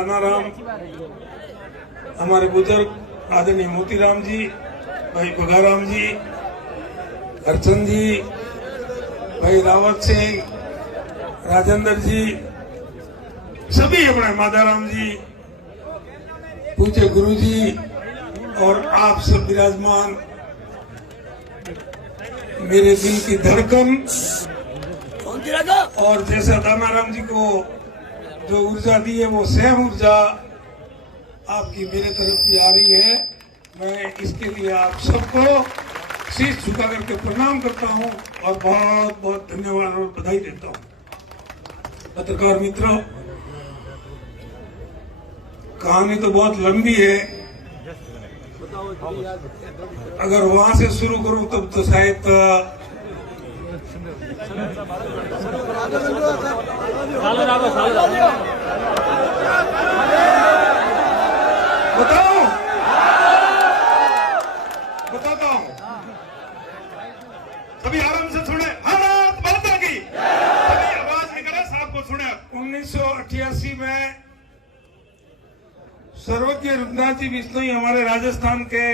राम, हमारे बुजुर्ग आदरणीय मोतीराम जी, भाई बगाराम जी, हरचंद जी, भाई रावत सिंह, राजेंद्र जी, सभी अपने मादाराम जी, पूज्य गुरु जी और आप सब विराजमान, मेरे दिल की धड़कन। और जैसा दानाराम जी को जो ऊर्जा दी है वो सेम ऊर्जा आपकी मेरे तरफ भी आ रही है। मैं इसके लिए आप सबको शीश झुका करके प्रणाम करता हूं और बहुत बहुत धन्यवाद और बधाई देता हूं। पत्रकार मित्रों, कहानी तो बहुत लंबी है, अगर वहां से शुरू करूं तब तो शायद बताता हूं। सभी आराम से सुने, भारत माता की सभी आवाज निकले, सबको सुने। 1988 में सर्वज्ञ रुद्रनाथ जी बिश्नोई हमारे राजस्थान के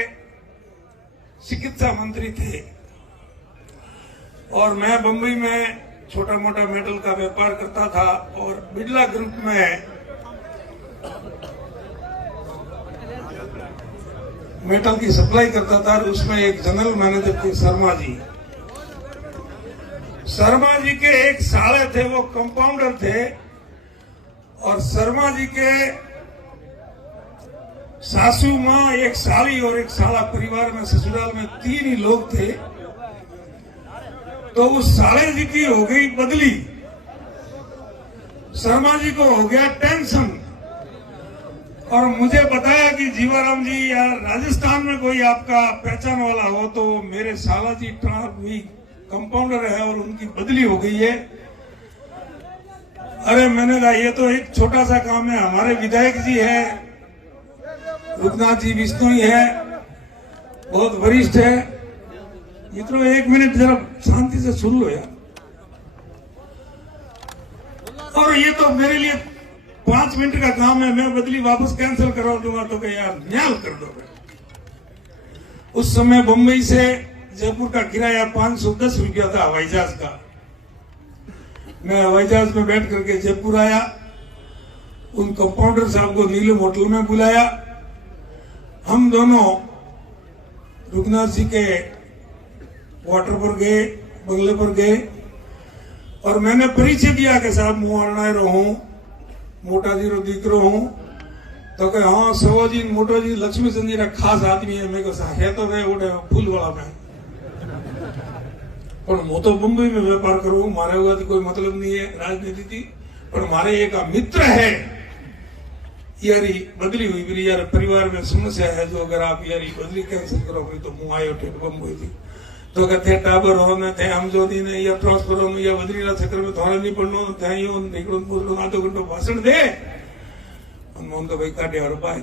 चिकित्सा मंत्री थे और मैं बम्बई में छोटा मोटा मेटल का व्यापार करता था और बिरला ग्रुप में मेटल की सप्लाई करता था। उसमें एक जनरल मैनेजर थे शर्मा जी। शर्मा जी के एक साले थे, वो कंपाउंडर थे और शर्मा जी के सासू माँ, एक साली और एक साला, परिवार में ससुराल में 3 ही लोग थे। तो उस साले जी की हो गई बदली, शर्मा जी को हो गया टेंशन और मुझे बताया कि जीवाराम जी यार राजस्थान में कोई आपका पहचान वाला हो तो मेरे साला जी भी कंपाउंडर है और उनकी बदली हो गई है। अरे मैंने कहा ये तो एक छोटा सा काम है, हमारे विधायक जी है, रुद्रनाथ जी बिश्नोई है, बहुत वरिष्ठ है, ये तो 1 मिनट जरा शांति से सुन लो यार। और ये तो मेरे लिए 5 मिनट का काम है, मैं बदली वापस कैंसिल करवा दूंगा तो क्या यार न्याल कर दो। उस समय बम्बई से जयपुर का किराया 510 रुपया था हवाई जहाज का। मैं हवाई जहाज में बैठ करके जयपुर आया, उन कंपाउंडर साहब को नीलम होटल में बुलाया, हम दोनों रुद्रनाथ जी के क्वार्टर पर गए, बंगले पर गए और मैंने परिचय दिया कि साहब मुआरनायरो हूं, मोटा जी रो दीकरो हूं। तो कहे हाँ सवो जी मोटो जी लक्ष्मी चंद जी खास आदमी है। मैं कहा है तो वे उठे फूल वाला में, पर मैं तो मुंबई में व्यापार करूं, मारे हुआ तो कोई मतलब नहीं है राजनीति थी, पर मारे एक मित्र है यारी बदली हुई मेरी यार परिवार में समस्या है, जो अगर आप यारी बदली कैंसिल करोगे तो मुँह आयो ठेठ बम्बई थी। तो कहते टाबर होने थे हम जो दी ने या ट्रांसफर होने या बदली ना चक्कर में थोड़ा नहीं पड़नो थे यो निकलो पूछो आधो घंटो भाषण दे मन तो भाई काटे और पाए।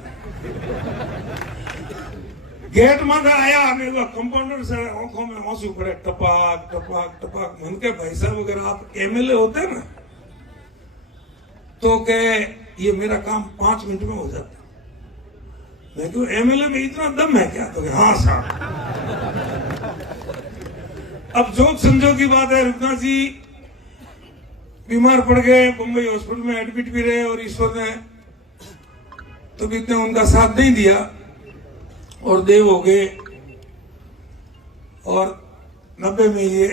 गेट में आया, मेरे कंपाउंडर से आंखों में आंसू पड़े, टपाक टपाक टपाक। मन के भाई साहब अगर आप एमएलए होते ना तो के ये मेरा काम 5 मिनट में हो जाता। मैं क्यों एमएलए में इतना दम है क्या? तो हाँ साहब। अब जोक संजोग की बात है, रुद्रनाथ जी बीमार पड़ गए, मुंबई हॉस्पिटल में एडमिट भी रहे और ईश्वर ने तो भी इतने उनका साथ नहीं दिया और देव हो गए और 90 में ये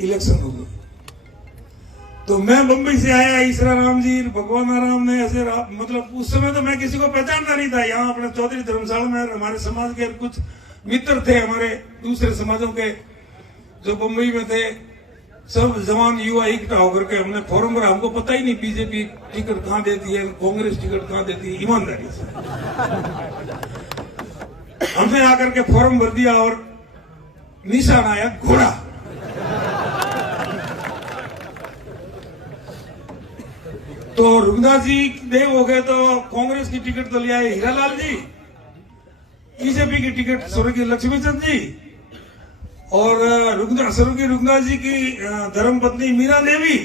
इलेक्शन हो गई। तो मैं बम्बई से आया, ईश्वरा राम जी, भगवान राम ने ऐसे मतलब उस समय तो मैं किसी को पहचानता नहीं था। यहाँ अपने चौधरी धर्मशाला में हमारे समाज के कुछ मित्र थे, हमारे दूसरे समाजों के जो बम्बई में थे, सब जवान युवा इकट्ठा होकर के हमने फोरम पर, हमको पता ही नहीं बीजेपी टिकट कहाँ देती है, कांग्रेस टिकट कहाँ देती है, ईमानदारी से हमने आकर के फॉर्म भर दिया और निशान आया घोड़ा। तो रुद्रनाथ जी देव हो गए तो कांग्रेस की टिकट तो ले आए हीरालाल जी, बीजेपी की टिकट स्वर्गीय लक्ष्मीचंद जी और स्वर्गीय रुद्रनाथ जी की धर्मपत्नी मीरा देवी,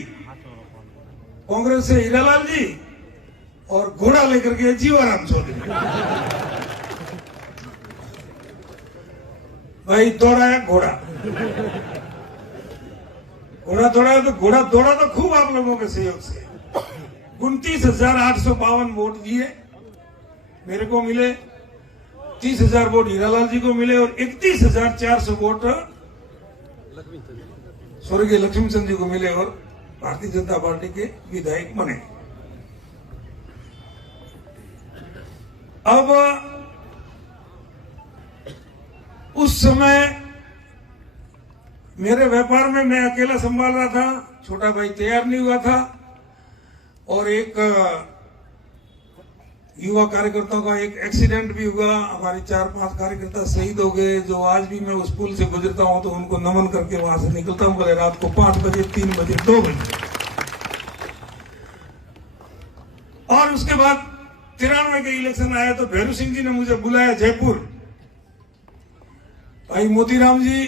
कांग्रेस से हीरालाल जी और घोड़ा लेकर के जीवाराम चौधरी भाई दौड़ाया घोड़ा दौड़ाया तो घोड़ा दौड़ा तो खूब आप लोगों के सहयोग से 29,852 वोट दिए मेरे को मिले, 30,000 वोट हीरालाल जी को मिले और 31,400 वोट स्वर्गीय लक्ष्मीचंद जी को मिले और भारतीय जनता पार्टी के विधायक बने। अब उस समय मेरे व्यापार में मैं अकेला संभाल रहा था, छोटा भाई तैयार नहीं हुआ था और एक युवा कार्यकर्ताओं का एक एक्सीडेंट भी हुआ। हमारे 4-5 कार्यकर्ता शहीद हो गए, जो आज भी मैं उस पुल से गुजरता हूं तो उनको नमन करके वहां से निकलता हूं, भले रात को 5 बजे, 3 बजे, 2 बजे। और उसके बाद 93 के इलेक्शन आया तो भैरू सिंह जी ने मुझे बुलाया जयपुर। भाई मोतीराम जी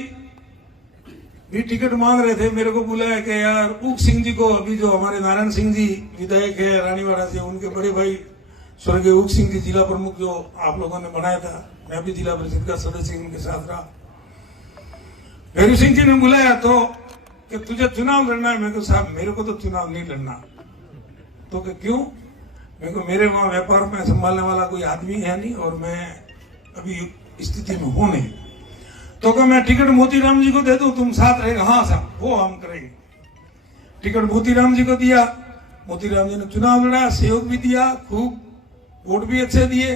भी टिकट मांग रहे थे, मेरे को बुलाया कि यार ऊक सिंह जी को, अभी जो हमारे नारायण सिंह जी विधायक है रानीवाड़ा से, उनके बड़े भाई स्वर्गीय ऊक सिंह जी जिला प्रमुख जो आप लोगों ने बनाया था, मैं भी जिला परिषद का सदस्य उनके साथ रहा। भैरू सिंह जी ने बुलाया तो कि तुझे चुनाव लड़ना है। मैं को साहब मेरे को तो चुनाव नहीं लड़ना। तो कि क्यों? मेरे को मेरे वहां व्यापार में संभालने वाला कोई आदमी है नहीं और मैं अभी स्थिति में हूं नहीं। तो क्या मैं टिकट मोतीराम जी को दे दूं, तुम साथ रहेगा? हाँ साहब वो हम करेंगे। टिकट मोतीराम जी को दिया, मोतीराम जी ने चुनाव लड़ा, सहयोग भी दिया, खूब वोट भी अच्छे दिए।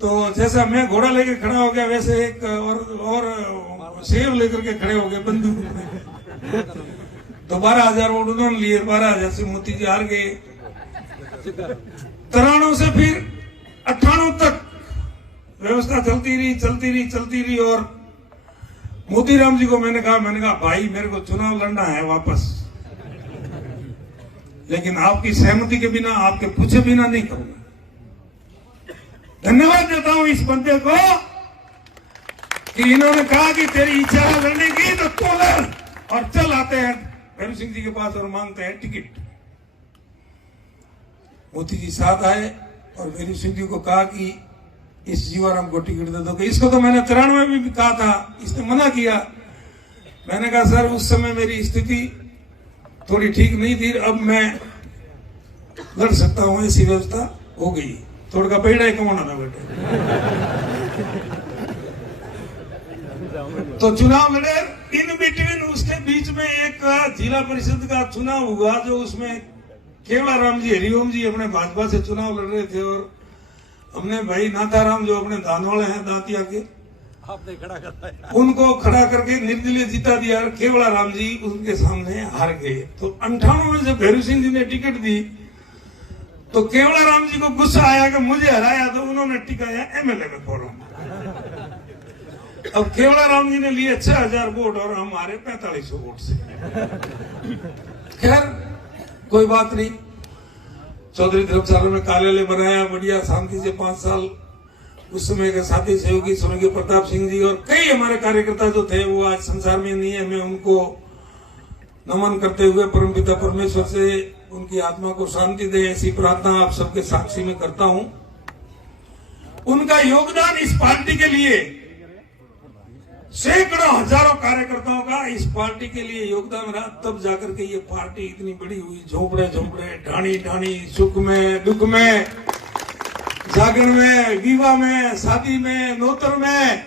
तो जैसा मैं घोड़ा लेके खड़ा हो गया वैसे एक और सेब लेकर के खड़े हो गए बंदूक में। तो 12,000 वोट उन्होंने लिए, 12,000 से मोती जी हार गए। 93 से फिर 98 तक व्यवस्था चलती रही और मोतीराम जी को मैंने कहा भाई मेरे को चुनाव लड़ना है वापस, लेकिन आपकी सहमति के बिना, आपके पूछे बिना नहीं करूंगा। धन्यवाद देता हूं इस बंदे को कि इन्होंने कहा कि तेरी इच्छा है लड़ने की तो तू लड़, और चल आते हैं भैरू सिंह जी के पास और मांगते हैं टिकट। मोती जी साथ आए और भैरू सिंह जी को कहा कि इस जीवाराम को टिकट दे दो। इसको तो मैंने 93 में भी कहा था, इसने मना किया। मैंने कहा सर उस समय मेरी स्थिति थोड़ी ठीक नहीं थी, अब मैं लड़ सकता हूं, ऐसी व्यवस्था हो गई। थोड़ा का पेड़ है कमाना था बेटे। तो चुनाव लड़े, इन बिटवीन उसके बीच में एक जिला परिषद का चुनाव हुआ जो उसमें केवलाराम जी हरिओम जी अपने भाजपा से चुनाव लड़ रहे थे और हमने भाई नाथाराम जो अपने दानवाड़े हैं दांतिया के, आपने खड़ा करता उनको खड़ा करके निर्दलीय जिता दिया। केवलाराम जी उनके सामने हार गए। तो 98 में जब भैरू सिंह जी ने टिकट दी तो केवलाराम जी को गुस्सा आया कि मुझे हराया, तो उन्होंने टिकाया एमएलए में फोरम। अब केवलाराम जी ने लिए 6,000 वोट और हम हारे 4500 वोट से। खैर कोई बात नहीं, चौधरी धर्मशाला में कार्यालय बनाया, बढ़िया शांति से 5 साल। उस समय के साथी सहयोगी स्वर्गीय प्रताप सिंह जी और कई हमारे कार्यकर्ता जो थे वो आज संसार में नहीं है। मैं उनको नमन करते हुए परमपिता परमेश्वर से उनकी आत्मा को शांति दे ऐसी प्रार्थना आप सबके साक्षी में करता हूं। उनका योगदान इस पार्टी के लिए, सैकड़ों हजारों कार्यकर्ताओं का इस पार्टी के लिए योगदान रहा, तब जाकर के ये पार्टी इतनी बड़ी हुई। झोंपड़े ढाणी सुख में दुख में, जागरण में, विवाह में, शादी में, नौतर में।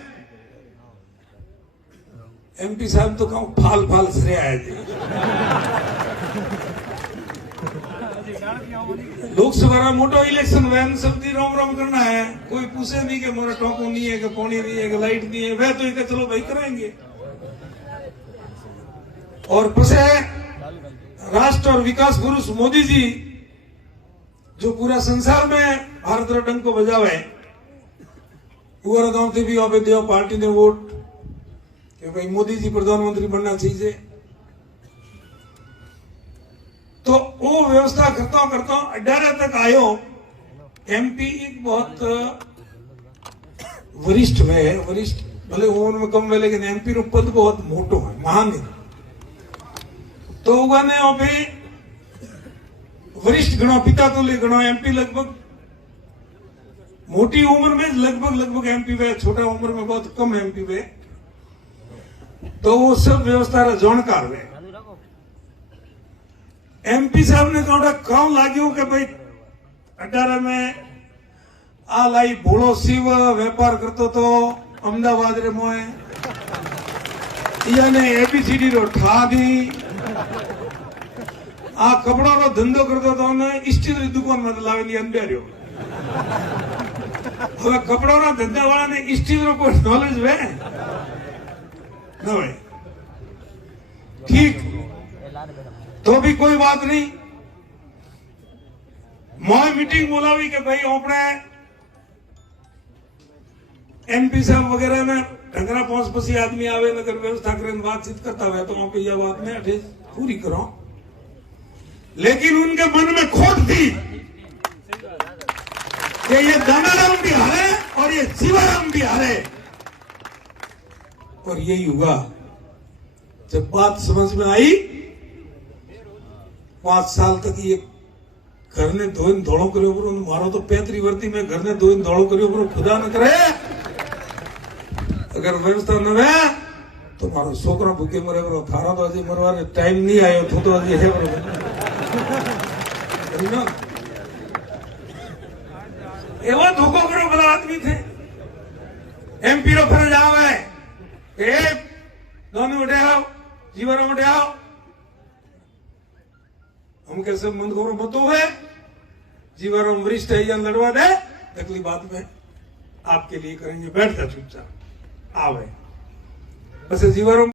एमपी साहब तो कहूं फाल सरे आए थे। लोकसभा मोटो इलेक्शन वैन सब रोम करना है, कोई पूछे नहीं कि मोरा टोकू नहीं है कि पानी नहीं है कि लाइट नहीं है, वह तो एक चलो भाई कराएंगे। और पसे राष्ट्र और विकास पुरुष मोदी जी जो पूरा संसार में भारत रो डंक को बजावे, वो गांव थी भी वहां पे देव पार्टी ने वोट कि भाई मोदी जी प्रधानमंत्री बनना चाहिए। तो वो व्यवस्था करता अड्डारे तक आयो। एमपी एक बहुत वरिष्ठ है, वरिष्ठ भले उम्र में कम है लेकिन एमपी रो पद बहुत मोटो है, महान है। तो उगाने अभी वरिष्ठ गणो पिता तुल्य गणो एमपी लगभग मोटी उम्र में लगभग एमपी वे, छोटा उम्र में बहुत कम एमपी वे, तो वो सब व्यवस्था रा जानकार वे। एमपी साहब ने थोड़ा काम लाग्यो कि भाई 18 में आ लाई भोलो शिव व्यापार करतो तो अहमदाबाद रे मोए याने एबीसीडी रो ठा दी, आ कपड़ा रो धंधो करतो तो ने स्टील री दुकान में लावेली अंबेरियो। હવે કપડાના ધંધાવાળાને સ્ટીલનો કોઈ નોલેજ વે ન હોય, ठीक तो भी कोई बात नहीं। मोय मीटिंग बोलावी कि भाई આપણે एमपी साहब वगैरह में ढंगरा पहुंच पसी आदमी आवे नगर व्यवस्था करें बातचीत करता हुआ तो वहां पे यह बात में अठे पूरी करो, लेकिन उनके मन में खोट थी कि ये दानाराम भी हारे और ये शिवाराम भी हारे। और यही हुआ जब बात समझ में आई। 5 साल तक ये घर ने धोइन धोड़ो करियो पर मारो तो 35 वर्ती में घर ने धोइन धोड़ो करियो पर खुदा न करे अगर व्यवस्था न वे तो मारो छोकरा भूखे मरे बरो, थारा तो अजी मरवा टाइम नहीं आयो थो तो अजी है बरो। एवं धोखो करो बड़ा आदमी थे। एमपी रो फरज आवे कि दोनों उठे आओ, जीवरों उठे आओ, हम कैसे मंद खोरो मत हुए, जीवरों वरिष्ठ है या लड़वा दे, अगली बात में आपके लिए करेंगे, बैठ जा चुपचाप आवे बस जीवरों